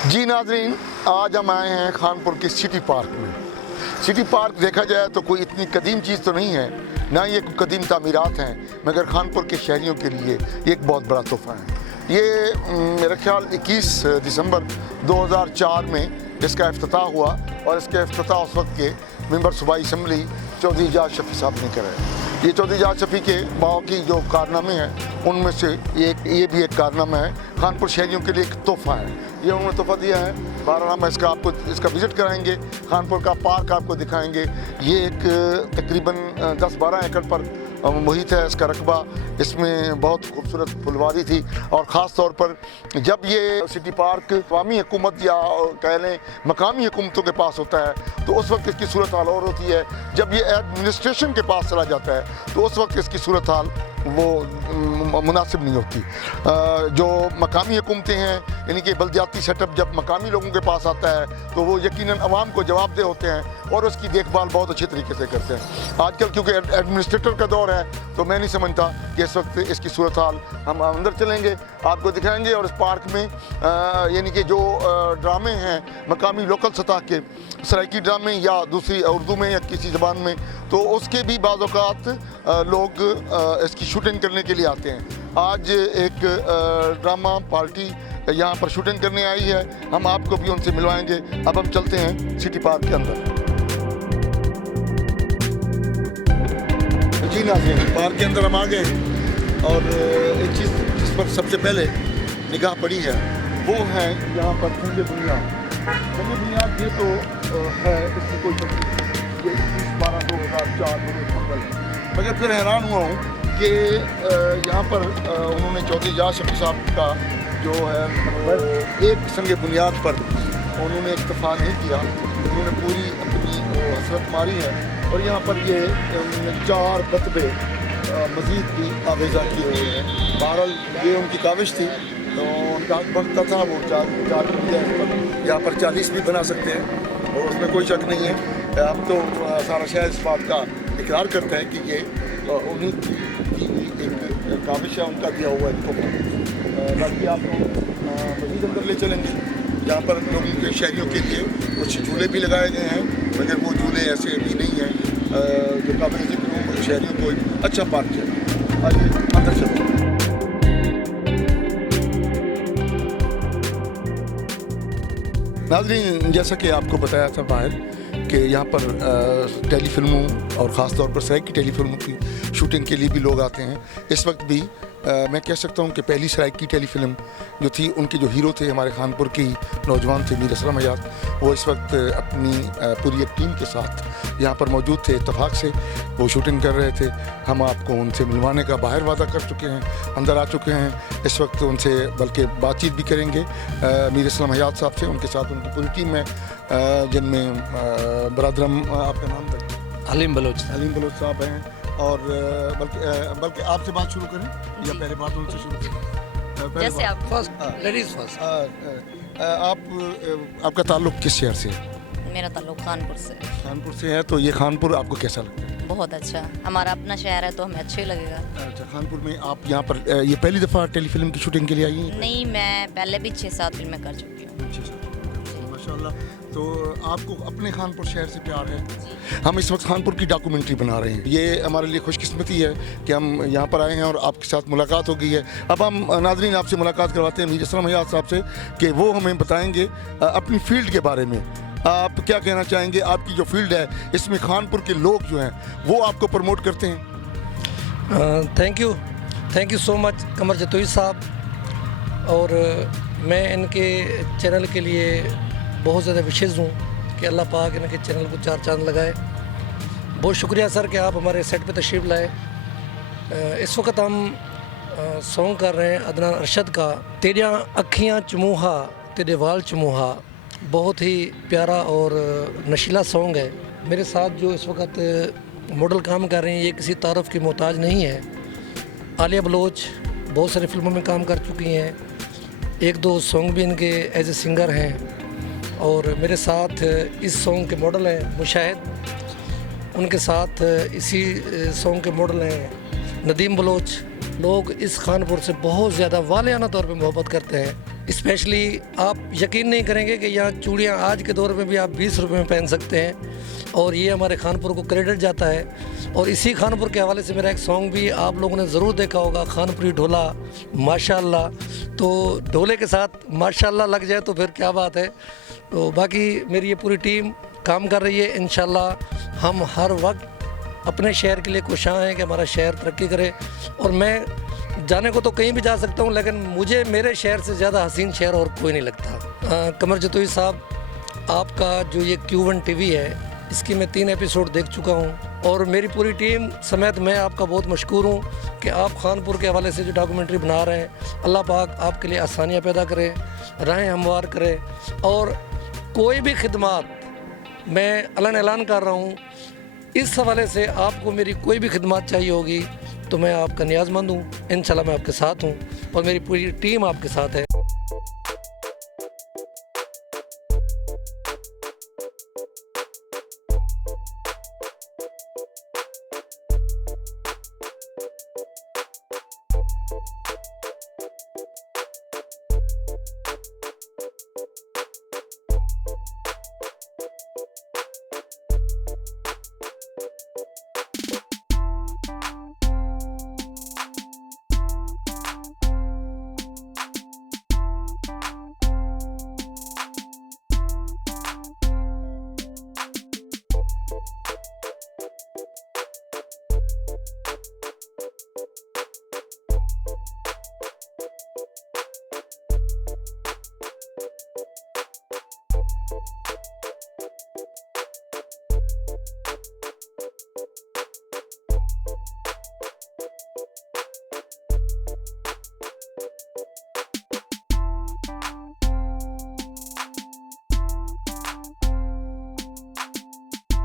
जी नाज़रीन, आज हम आए हैं खानपुर के सिटी पार्क में। सिटी पार्क देखा जाए तो कोई इतनी कदीम चीज़ तो नहीं है, ना ये कोई कदीम तामीरात हैं, मगर खानपुर के शहरियों के लिए ये एक बहुत बड़ा तोहफ़ा है। ये मेरा ख्याल 21 दिसंबर 2004 में इसका इफ्तिताह हुआ और इसका इफ्तिताह उस वक्त के मेंबर सूबाई असम्बली चौधरी एजाज शफ़ी साहब ने कराया। ये चौधरी एजाज शफ़ी के बाकी जो कारनामे हैं उनमें से ये भी एक कारनामा है। खानपुर शहरियों के लिए एक तोहफ़ा है, ये उन्होंने तोहफ़ा दिया है। बहरहाल हम इसका विज़िट कराएंगे, खानपुर का पार्क आपको दिखाएंगे। ये एक तकरीबन 10-12 एकड़ पर मुहित है इसका रकबा। इसमें बहुत खूबसूरत फुलवारी थी और ख़ास तौर पर जब ये सिटी पार्क अवामी हुकूमत या कह लें मकामी हुकूमतों के पास होता है तो उस वक्त इसकी सूरत हाल और होती है। जब ये एडमिनिस्ट्रेशन के पास चला जाता है तो उस वक्त इसकी सूरत हाल वो मुनासिब नहीं होती। जो मकामी हुकूमतें हैं यानी कि बल्दियाती सेटअप जब मकामी लोगों के पास आता है तो वो यकीनन अवाम को जवाबदेह होते हैं और उसकी देखभाल बहुत अच्छे तरीके से करते हैं। आजकल क्योंकि एडमिनिस्ट्रेटर का दौर है तो मैं नहीं समझता कि इस वक्त इसकी सूरत हाल। हम अंदर चलेंगे, आपको दिखाएंगे और इस पार्क में यानी कि जो ड्रामे हैं मकामी लोकल सतह के सराइकी ड्रामे या दूसरी उर्दू में या किसी ज़बान में, तो उसके भी बाज़ औक़ात लोग इसकी शूटिंग करने के लिए आते हैं। आज एक ड्रामा पार्टी यहाँ पर शूटिंग करने आई है, हम आपको भी उनसे मिलवाएंगे। अब हम चलते हैं सिटी पार्क के अंदर। जी नाज़रीन, पार्क के अंदर हम आ गए और एक चीज़ जिस पर सबसे पहले निगाह पड़ी है वो है यहाँ पर संग बुनियाद। संग बुनियाद ये तो है, इसमें कोई शक नहीं। ये 21/12/2004 मंगल है। मगर फिर हैरान हुआ हूँ कि यहाँ पर उन्होंने चौधरी एजाज शफ़ी साहब का जो है एक संग बुनियाद पर उन्होंने इक्तफा नहीं किया, उन्होंने पूरी अपनी हसरत मारी है और यहाँ पर ये 4 रकबे मज़ीद भी आवेज़ा किए हुए हैं। बहरहाल ये उनकी काविश थी तो उनका वक्त था वो 4 यहाँ पर 40 भी बना सकते हैं और उसमें कोई शक नहीं है। अब तो सारा शहर इस बात का इकरार करता है कि ये उन्हीं की एक काविश है, उनका दिया हुआ है। बाकी आपको मज़ीद अंदर ले चलेंगे जहाँ पर लोगों के शहरियों के लिए कुछ झूले भी लगाए गए हैं, मगर वो झूले ऐसे भी नहीं हैं जो काबिल ज़िक्र हो। शहरियों को एक अच्छा पार्क है। आइए अंदर चलते हैं। नाज़रीन, जैसा कि आपको बताया था बाहर कि यहाँ पर टेली फिल्मों और ख़ास तौर पर सराइकी टेली फिल्मों की शूटिंग के लिए भी लोग आते हैं। इस वक्त भी मैं कह सकता हूँ कि पहली सराइकी टेली फिल्म जो थी उनके जो हीरो थे हमारे खानपुर के ही नौजवान थे मीर असलम हयात, वो इस वक्त अपनी पूरी एक टीम के साथ यहाँ पर मौजूद थे। इत्तफाक से वो शूटिंग कर रहे थे। हम आपको उनसे मिलवाने का बाहर वादा कर चुके हैं, अंदर आ चुके हैं। इस वक्त उनसे बल्कि बातचीत भी करेंगे मीर असलम हयात साहब से, उनके साथ उनकी पूरी टीम है जिनमें बरादरम आपका नाम अलीम बलोच साहब हैं। और बल्कि आपसे बात शुरू करें या पहले बात उनसे शुरू करें? जैसे आप फर्स्ट, लेडीज फर्स्ट। आपका ताल्लुक किस शहर से है? मेरा ताल्लुक खानपुर से। खानपुर से है, तो ये खानपुर आपको कैसा लगता है? बहुत अच्छा, हमारा अपना शहर है तो हमें अच्छा ही लगेगा। अच्छा, खानपुर में आप यहाँ पर ये पहली दफ़ा टेलीफिल्म की शूटिंग के लिए आई हैं? नहीं, मैं पहले भी 6-7 फिल्में कर चुकी हूँ। माशाल्लाह। तो आपको अपने खानपुर शहर से प्यार है। हम इस वक्त खानपुर की डॉक्यूमेंट्री बना रहे हैं। ये हमारे लिए खुशकिस्मती है कि हम यहाँ पर आए हैं और आपके साथ मुलाकात हो गई है। अब हम नाज़रीन आपसे मुलाकात करवाते हैं मीर असलम हयात साहब से कि वो हमें बताएंगे अपनी फील्ड के बारे में। आप क्या कहना चाहेंगे? आपकी जो फील्ड है इसमें खानपुर के लोग जो हैं वो आपको प्रमोट करते हैं? थैंक यू सो मच कमर जतोई साहब। और मैं इनके चैनल के लिए बहुत ज़्यादा विशेष हूँ कि अल्लाह पाक इनके चैनल को 4 चांद लगाए। बहुत शुक्रिया सर कि आप हमारे सेट पे तशरीफ़ लाए। इस वक्त हम सॉन्ग कर रहे हैं अदनान अरशद का तेरिया अखियाँ चमूहा तेरे वाल चमूहा। बहुत ही प्यारा और नशीला सॉन्ग है। मेरे साथ जो इस वक्त मॉडल काम कर रहे हैं ये किसी तारुफ की मोहताज नहीं है। आलिया बलोच बहुत सारी फिल्मों में काम कर चुकी हैं, 1-2 सॉन्ग भी इनके एज ए सिंगर हैं। और मेरे साथ इस सॉन्ग के मॉडल हैं मुशाहिद, उनके साथ इसी सॉन्ग के मॉडल हैं नदीम बलोच। लोग इस खानपुर से बहुत ज़्यादा वालियाना तौर पे मोहब्बत करते हैं। स्पेशली आप यकीन नहीं करेंगे कि यहाँ चूड़ियाँ आज के दौर में भी आप 20 रुपये में पहन सकते हैं और ये हमारे खानपुर को क्रेडिट जाता है। और इसी खानपुर के हवाले से मेरा एक सॉन्ग भी आप लोगों ने ज़रूर देखा होगा, खानपुरी ढोला माशाल्लाह। तो ढोले के साथ माशाल्लाह लग जाए तो फिर क्या बात है। तो बाकी मेरी ये पूरी टीम काम कर रही है। इंशाल्लाह हम हर वक्त अपने शहर के लिए कोशां हैं कि हमारा शहर तरक्की करे। और मैं जाने को तो कहीं भी जा सकता हूँ, लेकिन मुझे मेरे शहर से ज़्यादा हसीन शहर और कोई नहीं लगता। कमर जतोई साहब, आपका जो ये Q1 TV है, इसकी मैं 3 एपिसोड देख चुका हूँ और मेरी पूरी टीम समेत मैं आपका बहुत मशकूर हूँ कि आप खानपुर के हवाले से जो डॉक्यूमेंट्री बना रहे हैं। अल्लाह पाक आपके लिए आसानियाँ पैदा करे, राहें हमवार करे। और कोई भी खिदमात मैं अलन ऐलान कर रहा हूँ, इस हवाले से आपको मेरी कोई भी खिदमत चाहिए होगी तो मैं आपका नियाज़मंद हूँ। इंशाल्लाह मैं आपके साथ हूँ और मेरी पूरी टीम आपके साथ है।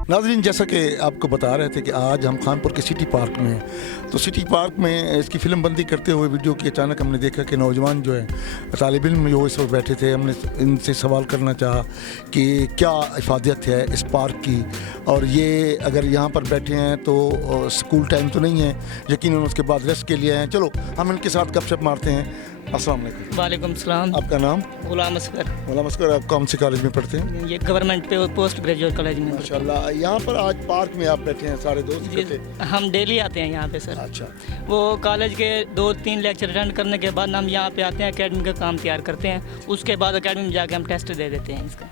नाज़रीन, जैसा कि आपको बता रहे थे कि आज हम खानपुर के सिटी पार्क में हैं। तो सिटी पार्क में इसकी फ़िल्म बंदी करते हुए वीडियो की अचानक हमने देखा कि नौजवान जो है तालिब इल्म जो इस वक्त बैठे थे। हमने इनसे सवाल करना चाहा कि क्या इफ़ादियत है इस पार्क की, और ये अगर यहाँ पर बैठे हैं तो स्कूल टाइम तो नहीं है, यकीनन उसके बाद रेस्ट के लिए हैं। चलो हम इनके साथ गपशप मारते हैं। अस्सलाम वालेकुम। वालेकुम सलाम। आपका नाम? गुलाम असगर। गुलाम असगर, आप कौन से कॉलेज में पढ़ते हैं? ये गवर्नमेंट पे पोस्ट ग्रेजुएट कॉलेज में। माशाल्लाह। यहाँ पर आज पार्क में आप बैठे हैं सारे दोस्त इकट्ठे? हम डेली आते हैं यहाँ पे सर। अच्छा। वो कॉलेज के 2-3 लेक्चर अटेंड करने के बाद हम यहाँ पे आते हैं, एकेडमी का काम तैयार करते हैं। उसके बाद एकेडमी में जाके हम टेस्ट दे देते हैं इसका।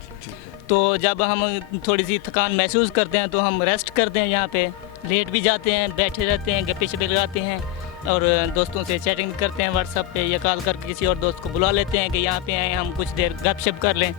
तो जब हम थोड़ी सी थकान महसूस करते हैं तो हम रेस्ट करते हैं यहाँ पे, लेट भी जाते हैं, बैठे रहते हैं, गप्पे शप्पे लगाते हैं और दोस्तों से चैटिंग करते हैं व्हाट्सएप पे या कॉल करके किसी और दोस्त को बुला लेते हैं कि यहाँ पे आए, हम कुछ देर गपशप कर लें।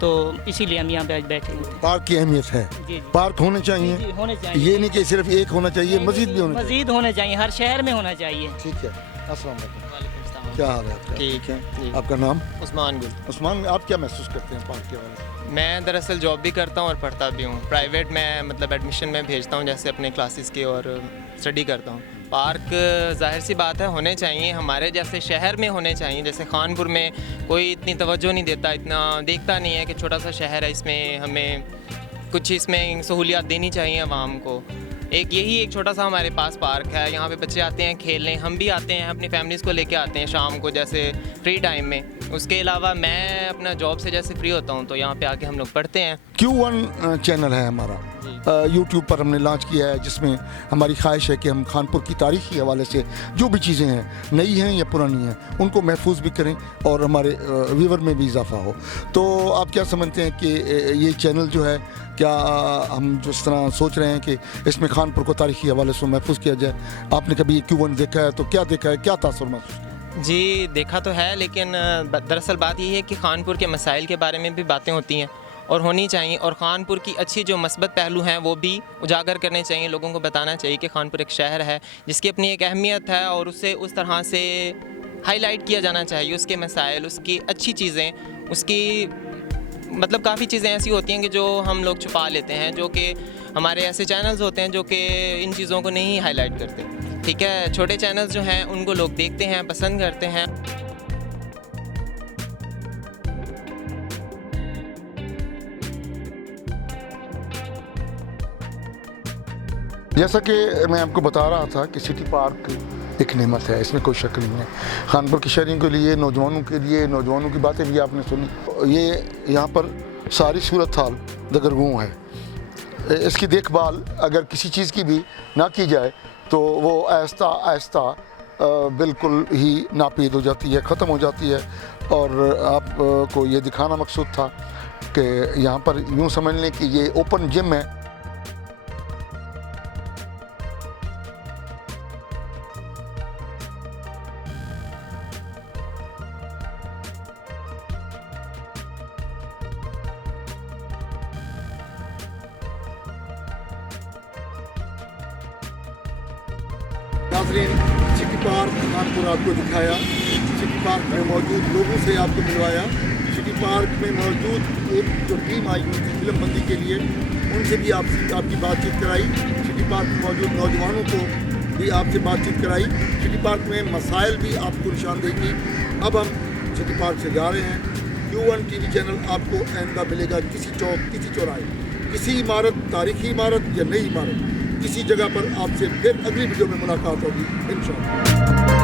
तो इसीलिए हम यहाँ पे आज बैठे हैं। पार्क की अहमियत है। जी। पार्क होने चाहिए। जी, होने चाहिए। ये नहीं कि सिर्फ एक होना चाहिए, मजीद भी होना चाहिए। मजीद होने चाहिए, हर शहर में होना चाहिए। ठीक है। अस्सलाम वालेकुम। क्या हाल है आपका? ठीक है जी। आपका नाम? उस्मान गुल। उस्मान, आप क्या महसूस करते हैं पार्क के बारे में? मैं दरअसल जॉब भी करता हूँ और पढ़ता भी हूँ। प्राइवेट में मतलब एडमिशन में भेजता हूँ जैसे अपने क्लासेस के, और स्टडी करता हूँ। पार्क जाहिर सी बात है होने चाहिए, हमारे जैसे शहर में होने चाहिए। जैसे खानपुर में कोई इतनी तवज्जो नहीं देता, इतना देखता नहीं है कि छोटा सा शहर है, इसमें हमें कुछ इसमें सहूलियात देनी चाहिए आवाम को। एक छोटा सा हमारे पास पार्क है, यहाँ पे बच्चे आते हैं खेलने, हम भी आते हैं, अपनी फैमिलीज़ को लेके आते हैं शाम को जैसे फ्री टाइम में। उसके अलावा मैं अपना जॉब से जैसे फ्री होता हूँ तो यहाँ पे आके हम लोग पढ़ते हैं। Q1 चैनल है हमारा, यूट्यूब पर हमने लॉन्च किया है, जिसमें हमारी ख्वाहिश है कि हम खानपुर की तारीख़ी हवाले से जो भी चीज़ें हैं, नई हैं या पुरानी हैं, उनको महफूज भी करें और हमारे व्यूवर में भी इजाफा हो। तो आप क्या समझते हैं कि ये चैनल जो है, क्या हम जिस तरह सोच रहे हैं कि इसमें खानपुर को तारीख़ी हवाले से महफूज किया जाए? आपने कभी Q1 देखा है तो क्या देखा है, क्या तासुर महसूस किया? जी देखा तो है, लेकिन दरअसल बात यही है कि खानपुर के मसाइल के बारे में भी बातें होती हैं और होनी चाहिए, और खानपुर की अच्छी जो मस्बत पहलू हैं वो भी उजागर करने चाहिए। लोगों को बताना चाहिए कि खानपुर एक शहर है जिसकी अपनी एक अहमियत है और उसे उस तरह से हाईलाइट किया जाना चाहिए। उसके मसाइल, उसकी अच्छी चीज़ें, उसकी मतलब काफ़ी चीज़ें ऐसी होती हैं कि जो हम लोग छुपा लेते हैं, जो कि हमारे ऐसे चैनल्स होते हैं जो कि इन चीज़ों को नहीं हाईलाइट करते। ठीक है, छोटे चैनल्स जो हैं उनको लोग देखते हैं, पसंद करते हैं। जैसा कि मैं आपको बता रहा था कि सिटी पार्क एक नेमत है, इसमें कोई शक नहीं है। खानपुर के शहरियों के लिए, नौजवानों की बातें भी आपने सुनी। ये यहाँ पर सारी सूरत हाल दगरगूं है। इसकी देखभाल अगर किसी चीज़ की भी ना की जाए तो वो आहिस्ता आहिस्ता बिल्कुल ही नापीद हो जाती है, ख़त्म हो जाती है। और आपको ये दिखाना मकसूद था कि यहाँ पर यूँ समझ लें कि ये ओपन जिम है। नाज़रीन, सिटी पार्क खानपुर आपको दिखाया, सिटी पार्क में मौजूद लोगों से आपको मिलवाया, सिटी पार्क में मौजूद एक जो टीम आई हुई थी फिल्म बंदी के लिए, उनसे भी आपकी बातचीत कराई। सिटी पार्क में मौजूद नौजवानों को भी आपसे बातचीत कराई। सिटी पार्क में मसाइल भी आपको निशानदेही की। अब हम सिटी पार्क से जा रहे हैं। Q1 TV चैनल आपको आइंदा मिलेगा किसी चौक, किसी चौराहे, किसी इमारत, तारीखी इमारत या नई इमारत, किसी जगह पर आपसे फिर अगली वीडियो में मुलाकात होगी इंशाअल्लाह।